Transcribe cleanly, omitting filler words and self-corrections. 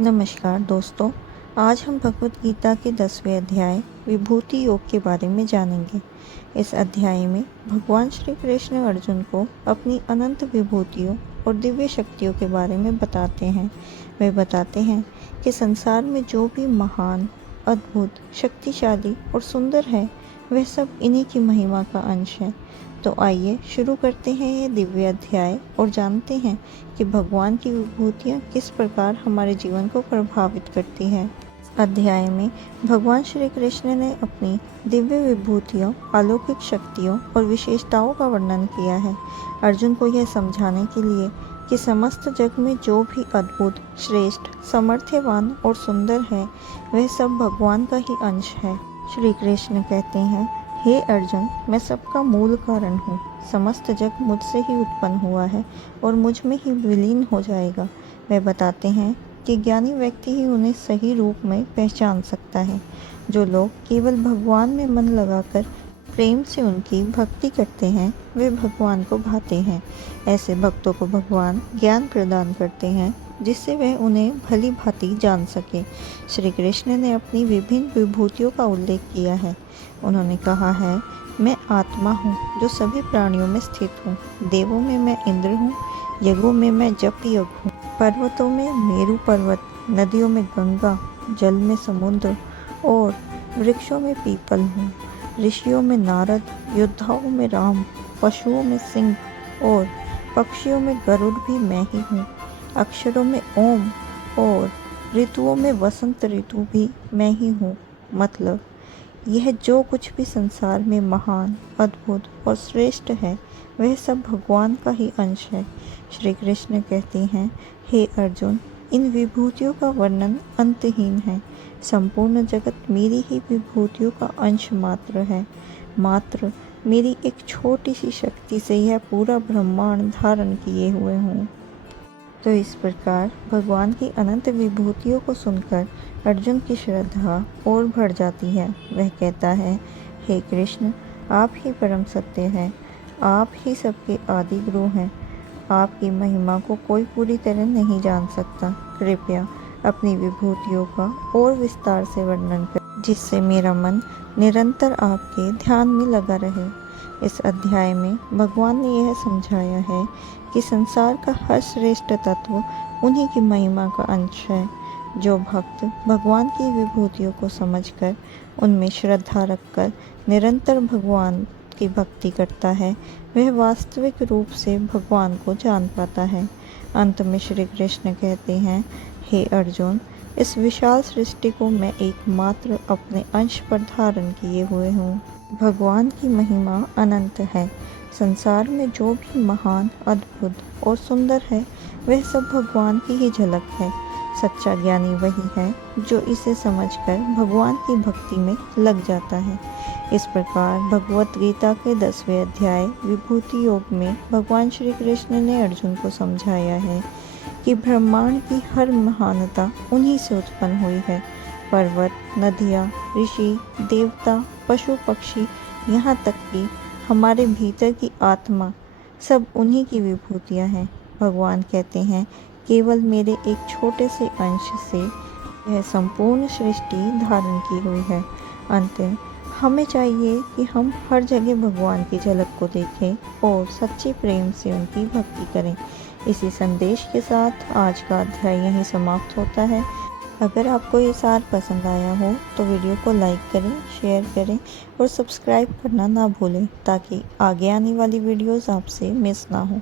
नमस्कार दोस्तों। आज हम भगवत गीता के 10वें अध्याय विभूति योग के बारे में जानेंगे। इस अध्याय में भगवान श्री कृष्ण अर्जुन को अपनी अनंत विभूतियों और दिव्य शक्तियों के बारे में बताते हैं। वे बताते हैं कि संसार में जो भी महान, अद्भुत, शक्तिशाली और सुंदर है, वह सब इन्हीं की महिमा का अंश है। तो आइए शुरू करते हैं ये दिव्य अध्याय और जानते हैं कि भगवान की विभूतियाँ किस प्रकार हमारे जीवन को प्रभावित करती हैं। अध्याय में भगवान श्री कृष्ण ने अपनी दिव्य विभूतियों, अलौकिक शक्तियों और विशेषताओं का वर्णन किया है, अर्जुन को यह समझाने के लिए कि समस्त जग में जो भी अद्भुत, श्रेष्ठ, सामर्थ्यवान और सुंदर है, वह सब भगवान का ही अंश है। श्री कृष्ण कहते हैं, हे अर्जुन, मैं सबका मूल कारण हूँ। समस्त जग मुझसे ही उत्पन्न हुआ है और मुझ में ही विलीन हो जाएगा। वे बताते हैं कि ज्ञानी व्यक्ति ही उन्हें सही रूप में पहचान सकता है। जो लोग केवल भगवान में मन लगाकर प्रेम से उनकी भक्ति करते हैं, वे भगवान को भाते हैं। ऐसे भक्तों को भगवान ज्ञान प्रदान करते हैं, जिससे वह उन्हें भली भांति जान सके। श्री कृष्ण ने अपनी विभिन्न विभूतियों का उल्लेख किया है। उन्होंने कहा है, मैं आत्मा हूँ जो सभी प्राणियों में स्थित हूँ। देवों में मैं इंद्र हूँ, यज्ञों में मैं जप यज्ञ हूँ, पर्वतों में मेरु पर्वत, नदियों में गंगा, जल में समुद्र और वृक्षों में पीपल हूँ। ऋषियों में नारद, योद्धाओं में राम, पशुओं में सिंह और पक्षियों में गरुड़ भी मैं ही हूँ। अक्षरों में ओम और ऋतुओं में वसंत ऋतु भी मैं ही हूँ। मतलब यह जो कुछ भी संसार में महान, अद्भुत और श्रेष्ठ है, वह सब भगवान का ही अंश है। श्री कृष्ण कहते हैं, हे अर्जुन, इन विभूतियों का वर्णन अंतहीन है। संपूर्ण जगत मेरी ही विभूतियों का अंश मात्र है। मात्र मेरी एक छोटी सी शक्ति से यह पूरा ब्रह्मांड धारण किए हुए हूँ। तो इस प्रकार भगवान की अनंत विभूतियों को सुनकर अर्जुन की श्रद्धा और बढ़ जाती है। वह कहता है, हे कृष्ण, आप ही परम सत्य हैं, आप ही सबके आदि गुरु हैं। आपकी महिमा को कोई पूरी तरह नहीं जान सकता। कृपया अपनी विभूतियों का और विस्तार से वर्णन करें, जिससे मेरा मन निरंतर आपके ध्यान में लगा रहे। इस अध्याय में भगवान ने यह समझाया है कि संसार का हर श्रेष्ठ तत्व उन्हीं की महिमा का अंश है। जो भक्त भगवान की विभूतियों को समझकर उनमें श्रद्धा रखकर निरंतर भगवान की भक्ति करता है, वह वास्तविक रूप से भगवान को जान पाता है। अंत में श्री कृष्ण कहते हैं, हे अर्जुन, इस विशाल सृष्टि को मैं एकमात्र अपने अंश पर धारण किए हुए हूँ। भगवान की महिमा अनंत है। संसार में जो भी महान, अद्भुत और सुंदर है, वह सब भगवान की ही झलक है। सच्चा ज्ञानी वही है जो इसे समझकर भगवान की भक्ति में लग जाता है। इस प्रकार भगवत गीता के 10वें अध्याय विभूति योग में भगवान श्री कृष्ण ने अर्जुन को समझाया है कि ब्रह्मांड की हर महानता उन्हीं से उत्पन्न हुई है। पर्वत, नदियाँ, ऋषि, देवता, पशु पक्षी, यहाँ तक कि हमारे भीतर की आत्मा, सब उन्हीं की विभूतियाँ हैं। भगवान कहते हैं, केवल मेरे एक छोटे से अंश से यह संपूर्ण सृष्टि धारण की हुई है। अंत हमें चाहिए कि हम हर जगह भगवान की झलक को देखें और सच्चे प्रेम से उनकी भक्ति करें। इसी संदेश के साथ आज का अध्याय यहीं समाप्त होता है। अगर आपको ये सार पसंद आया हो तो वीडियो को लाइक करें, शेयर करें और सब्सक्राइब करना ना भूलें, ताकि आगे आने वाली वीडियोस आपसे मिस ना हो।